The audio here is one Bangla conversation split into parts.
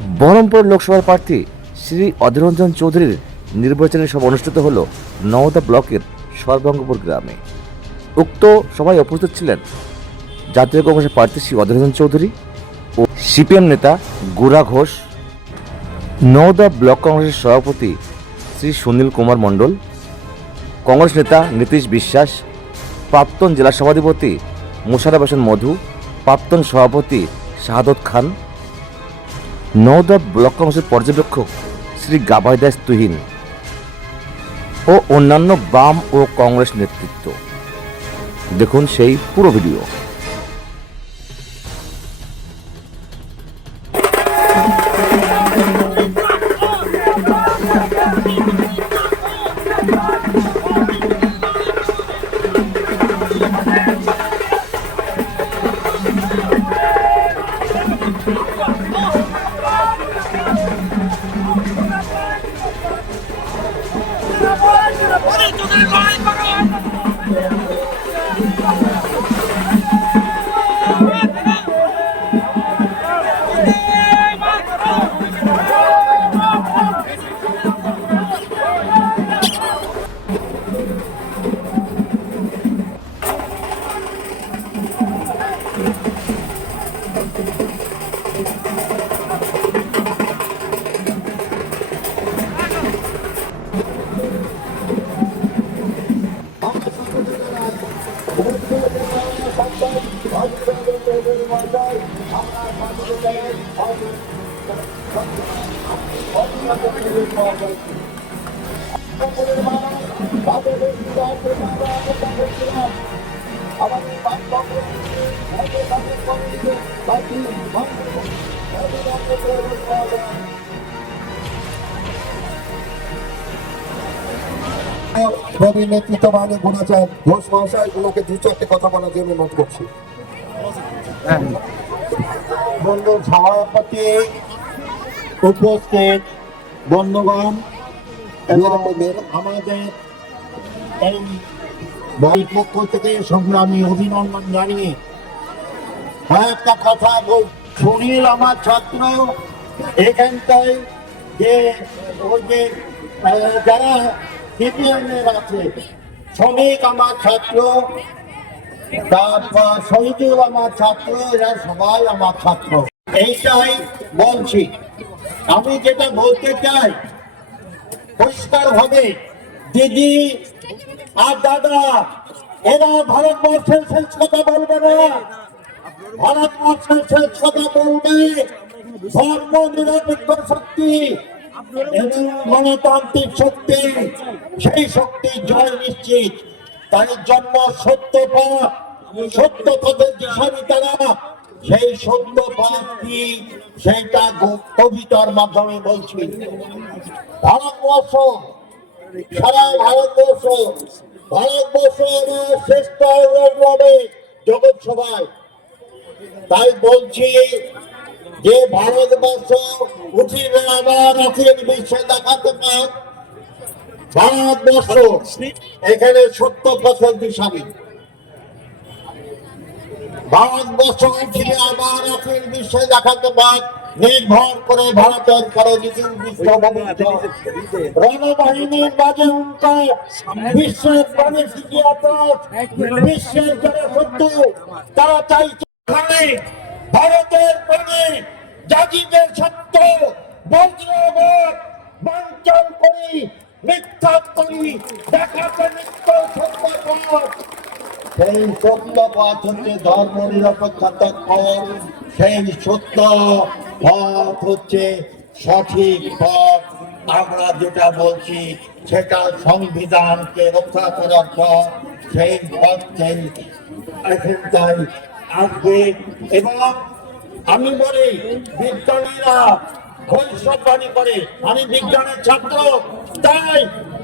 বহরমপুর লোকসভার প্রার্থী শ্রী অধীররঞ্জন চৌধুরীর নির্বাচনী সভা অনুষ্ঠিত হল নওদা ব্লকের সর্বাঙ্গপুর গ্রামে। উক্ত সভায় উপস্থিত ছিলেন জাতীয় কংগ্রেসের প্রার্থী শ্রী অধীররঞ্জন চৌধুরী ও সিপিএম নেতা গুড়া ঘোষ। নওদা ব্লক কংগ্রেসের সভাপতি শ্রী সুনীল কুমার মণ্ডল, কংগ্রেস নেতা নীতিশ বিশ্বাস, প্রাক্তন জেলা সভাধিপতি মুশারফ হোসেন মধু, প্রাক্তন সভাপতি শাহাদত খান নওদা ব্লক কংগ্রেসের পর্যবেক্ষক শ্রী গাভাই দাস তুহিন ও অন্যান্য বাম ও কংগ্রেস নেতৃত্ব। দেখুন সেই পুরো ভিডিও। 来，八个来。প্রবীণ নেতৃত্ববানে গুণাচার ঘোষ মহাশয় গুলোকে দু চারটে কথা বলার জন্য অনুরোধ করছি। বন্ধু সভাপতি উপস্থিত বন্ধুগণ এবং আমাদের এই পক্ষ থেকে সংগ্রামী অভিনন্দন জানিয়ে কয়েকটা কথা সুনীল আমার ছাত্র এখানটায় যে ওই যে যারা সিপিএম এর আছে শ্রমিক আমার ছাত্র তারপর শহীদুল আমার ছাত্র এরা সবাই আমার ছাত্র। এইটাই বলছি। আমি যেটা বলতে চাই পরিষ্কার হবে দিদি আর দাদা, এরা ভারতবর্ষের শেষ কথা বলবে না। ভারতবর্ষের শেষ কথা বলবে ধর্ম নিরপেক্ষ শক্তি গণতান্ত্রিক শক্তি। সেই শক্তি জয় নিশ্চিত। তাই জন্য সত্য পথ, সত্য পথের দিশারি তারা সেই সত্য পথ কি সেইটা কবিতার মাধ্যমে বলছি। ভারতবর্ষ, সারা ভারতবর্ষ ভারতবর্ষ আমার শ্রেষ্ঠ হবে জগৎ সভায় তাই বলছি যে ভারতবর্ষ উঠিবে আবার দেখাতে ভারতবর্ষ এখানে সত্য পথের দিশারি ভারতবর্ষ উঠিবে আবার আছেন বিশ্বে দেখাতে পান নির্ভর করে ভারতের করে রণবাহিনীর বাজে উল্কায় বিশ্বের প্রাণে বিশ্বের যারা শত্রু তারা চাইছে ভারতের প্রাণে জাগিবে সত্য। বজ্রবত বঞ্চন করি, মিথ্যা করি, দেখাতে নিত্য সত্য সেই সত্য পথ হচ্ছে ধর্ম নিরপেক্ষতা পথ সেই সত্য পথ হচ্ছে সঠিক পথ। আমরা যেটা বলছি, সেটা সংবিধানকে রক্ষা করার পর সেই পথ সেই এখানটাই আসবে। এবং আমি বলি, বিজ্ঞানীরা ভবিষ্যৎবাণী করে, আমি বিজ্ঞানের ছাত্র, তাই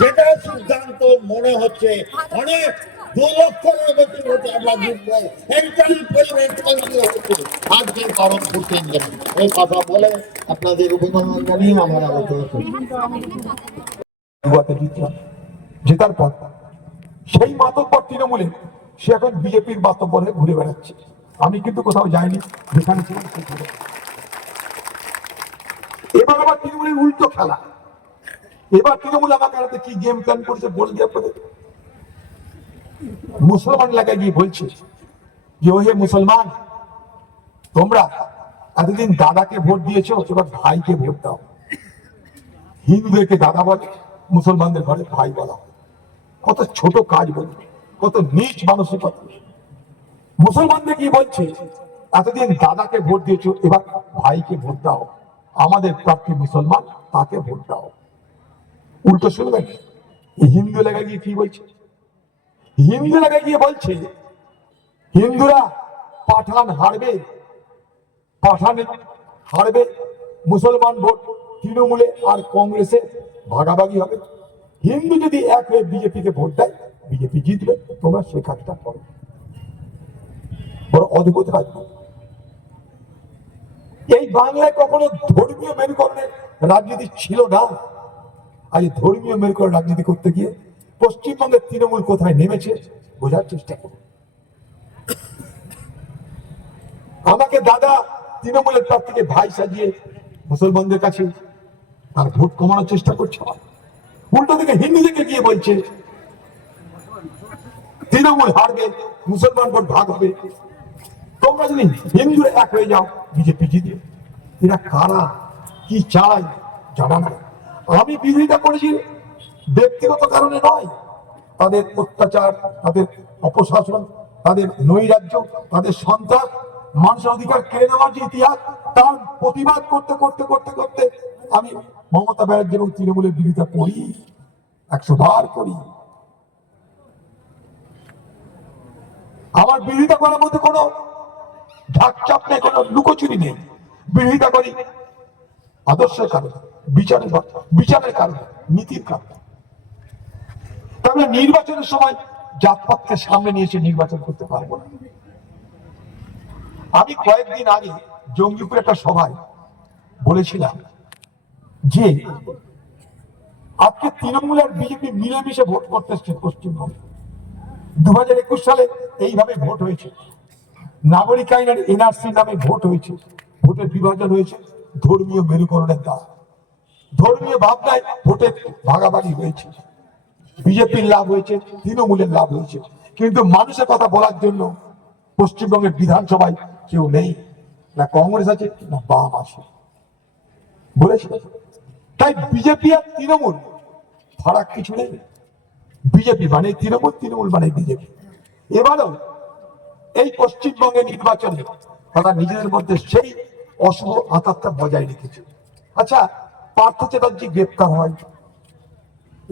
যেটা সিদ্ধান্ত মনে হচ্ছে, অনেক দু লক্ষের বেশি ভোটে জেতার পর সেই মাতব্বর তৃণমূলে সে এখন বিজেপির মাতব্বর হয়ে ঘুরে বেড়াচ্ছে। আমি কিন্তু কোথাও যাইনি, যেখানে ছিলাম এবার আবার তৃণমূলের উল্টো খেলা। এবার তৃণমূল আমাকে হাতে কি গেম প্ল্যান করছে বলে দিয়ে আপনাদের। মুসলমান এলাকায় গিয়ে বলছে যে, ও হে মুসলমান, তোমরা এতদিন দাদাকে ভোট দিয়েছ, এবার ভাইকে ভোট দাও। হিন্দুদেরকে দাদা বলে, মুসলমানদের ঘরে ভাই বলা কত ছোট কাজ বলে কত নিচ মানসিকতা। মুসলমানদের কি বলছে, এতদিন দাদাকে ভোট দিয়েছ, এবার ভাইকে ভোট দাও। আমাদের প্রার্থী মুসলমান, তাকে ভোট দাও। উল্টো শুনবেন হিন্দু এলাকায় গিয়ে কি বলছে? হিন্দু এলাকায় গিয়ে বলছে, হিন্দুরা পাঠান হারবে, পাঠানে হারবে, মুসলমান ভোট তৃণমূলে আর কংগ্রেসে ভাগাভাগি হবে। হিন্দু যদি এক হয়ে বিজেপিকে ভোট দেয়, বিজেপি জিতবে, তোমরা সে কাজটা করো। বড় অদ্ভুত রাজনীতি এই বাংলায় কখনো ধর্মীয় মেরুকরণের রাজনীতি ছিল না। আজ ধর্মীয় মেরুকরণ রাজনীতি করতে গিয়ে পশ্চিমবঙ্গের তৃণমূল কোথায় নেমেছে, বোঝার চেষ্টা করুন। আমাকে দাদা তৃণমূলের প্রার্থীকে ভাই সাজিয়ে মুসলমানদের কাছে তার ভোট কমানোর চেষ্টা করছে উল্টো দিকে হিন্দুদেরকে গিয়ে বলছে, তৃণমূল হারবে, মুসলমান ভোট ভাগ হবে। তোমরা যদি হিন্দুরা এক হয়ে যাও, বিজেপি জিতবে। এরা কারা? কি চায়? জানা নাই। আমি বিরোধিতা করেছি, ব্যক্তিগত কারণে নয়। তাদের অত্যাচার, তাদের অপশাসন, তাদের নৈরাজ্য, তাদের সন্ত্রাস, মানুষের অধিকার কেড়ে নেওয়ার যে ইতিহাস, তার প্রতিবাদ করতে করতে করতে করতে আমি মমতা ব্যানার্জি এবং তৃণমূলের বিরোধিতা করি, একশো বার করি। আমার বিরোধিতা করার মধ্যে কোনো ঢাকচাপ নেই, কোনো লুকোচুরি নেই। বিরোধিতা করি আদর্শের কারণে, বিচারের বিচারের কারণে, নীতির কারণে। তবে নির্বাচনের সময় জাতপাতকে সামনে নিয়ে এসে নির্বাচন করতে পারব না। আমি কয়েকদিন আগে জঙ্গিপুর একটা সভায় বলেছিলাম যে, আজকে তৃণমূল আর বিজেপি মিলেমিশে ভোট করতে এসছে পশ্চিমবঙ্গে। দু হাজার একুশ সালে এইভাবে ভোট হয়েছে। নাগরিক আইন আর এনআরসি নামে ভোট হয়েছে। ভোটের বিভাজন হয়েছে। ধর্মীয় মেরুকরণের দ্বারা ধর্মীয় ভাবনায় ভোটের ভাগাভাগি হয়েছে। বিজেপির লাভ হয়েছে, তৃণমূলের লাভ হয়েছে। কিন্তু মানুষের কথা বলার জন্য পশ্চিমবঙ্গের বিধানসভায় কেউ নেই। না কংগ্রেস আছে, না বাম আছে। বলেছে তাই বিজেপি আর তৃণমূল, ফারাক কিছু নেই। বিজেপি মানে তৃণমূল তৃণমূল মানে বিজেপি। এবারও এই পশ্চিমবঙ্গের নির্বাচনে তারা নিজেদের মধ্যে সেই অশুভ আতাতটা বজায় রেখেছে। আচ্ছা পার্থ চ্যাটার্জি গ্রেপ্তার হয়।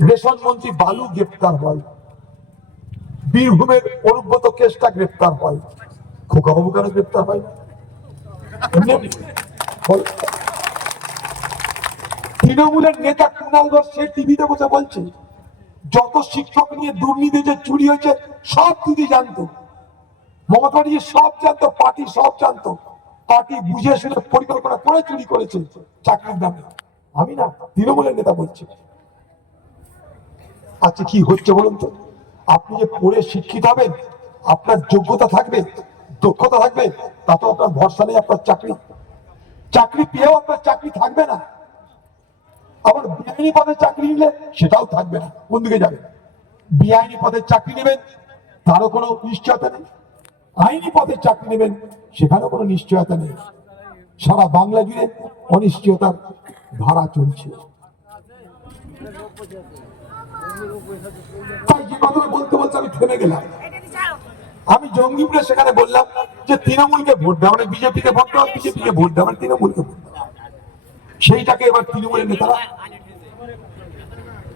রেশন মন্ত্রী বালু গ্রেপ্তার হয়। বীরভূমের অনুব্রত কেসটা গ্রেপ্তার হয়। খোকাবাবু কেন গ্রেপ্তার হয়? তৃণমূলের নেতা কুণাল ঘোষ সে টিভিতে বসে বলছে, যত শিক্ষক নিয়ে দুর্নীতি যে চুরি হয়েছে, সব দিদি জানতো। মমতা সব জানতো, পার্টি সব জানতো। পার্টি বুঝে শুনে পরিকল্পনা করে চুরি করেছে চাকরির নামে আমি না, তৃণমূলের নেতা বলছি। আচ্ছা কি হচ্ছে বলুন তো? আপনি যে পড়ে শিক্ষিত হবেন, আপনার যোগ্যতা থাকবে, দক্ষতা থাকবে তাতে আপনার ভরসা নেই, আপনার চাকরি। চাকরি পেয়েও আপনার চাকরি থাকবে না। আবার বেআইনি পদে চাকরি নিলে সেটাও থাকবে না। কোন দিকে যাবে বেআইনি পদে চাকরি নেবেন, তারও কোনো নিশ্চয়তা নেই। আইনি পথে চাকরি নেবেন, সেখানেও কোনো নিশ্চয়তা নেই। সারা বাংলা জুড়ে অনিশ্চয়তার ধারা চলছে। আমি থেমে গেলাম। আমি জঙ্গিপুরে সেখানে বললাম যে তৃণমূলকে ভোট দেওয়া মানে বিজেপিকে ভোট দেওয়া, বিজেপিকে ভোট দেওয়া মানে তৃণমূলকে ভোট দেওয়া। সেইটাকে এবার তৃণমূলের নেতারা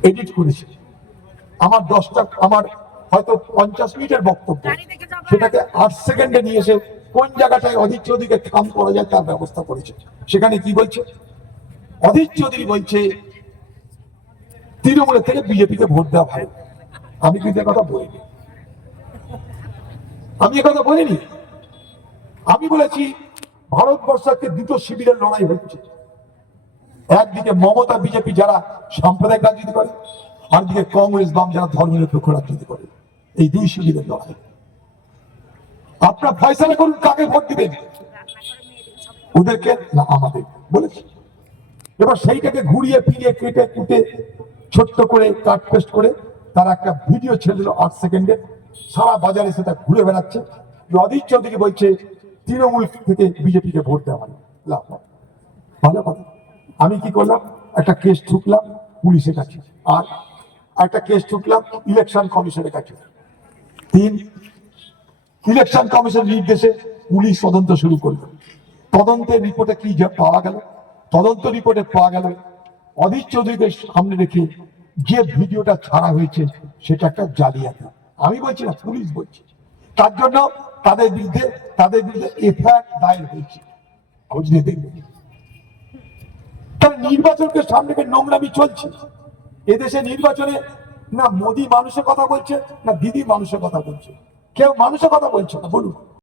এডিট করেছে। আমার দশটা, আমার হয়তো পঞ্চাশ মিনিটের বক্তব্য। সেটাকে আট সেকেন্ডে নিয়ে এসে কোন জায়গাটায় অধীর চৌধুরীকে খাম করা যায় তার ব্যবস্থা করেছে। সেখানে কি বলছে? অধীর চৌধুরী বলছে তৃণমূলের থেকে বিজেপিকে ভোট দেওয়া ভালো। আমি কিন্তু এ কথা বলিনি। আমি এ কথা বলিনি। আমি বলেছি ভারতবর্ষ আজকে দুটো শিবিরের লড়াই হচ্ছে। একদিকে মমতা বিজেপি যারা সাম্প্রদায়িক রাজনীতি করে আর দিকে কংগ্রেস বাম যারা ধর্মনিরপেক্ষ রাজনীতি করে। এই দুই শিবিরের লড়াই। আপনারা ফয়সালা করুন, কাকে ভোট দিবেন? ওদেরকে না, আমাদের। বলেছি। এবার সেইটাকে ঘুরিয়ে ফিরিয়ে কেটে কুটে ছোট্ট করে কাট পেস্ট করে তারা একটা ভিডিও ছেড়ে দিল আট সেকেন্ডে। সারা বাজারে সেটা ঘুরে বেড়াচ্ছে। অধীর চৌধুরী বলছে, তৃণমূল থেকে বিজেপিকে ভোট দেওয়া লাভ ভালো কথা। আমি কি করলাম? একটা কেস ঠুকলাম, পুলিশের কাছে। আর একটা কেস ঠুকলাম, ইলেকশন কমিশনের কাছে। তিন ইলেকশন কমিশন নির্দেশে পুলিশ তদন্ত শুরু করল। তদন্তের রিপোর্টে কি পাওয়া গেল? তদন্ত রিপোর্টে পাওয়া গেল, অধীর চৌধুরীকে সামনে রেখে যে ভিডিওটা ছাড়া হয়েছে, সেটা একটা জালিয়াতি। আমি বলছি না, পুলিশ বলছে। তার জন্য তাদের বিরুদ্ধে তাদের বিরুদ্ধে এফআইআর দায়ের হয়েছে। নির্বাচনকে সামনে নোংরামি চলছে। এদেশে নির্বাচনে না মোদি মানুষের কথা বলছে, না দিদি মানুষের কথা বলছে। কেউ মানুষের কথা বলছে না, বলুন।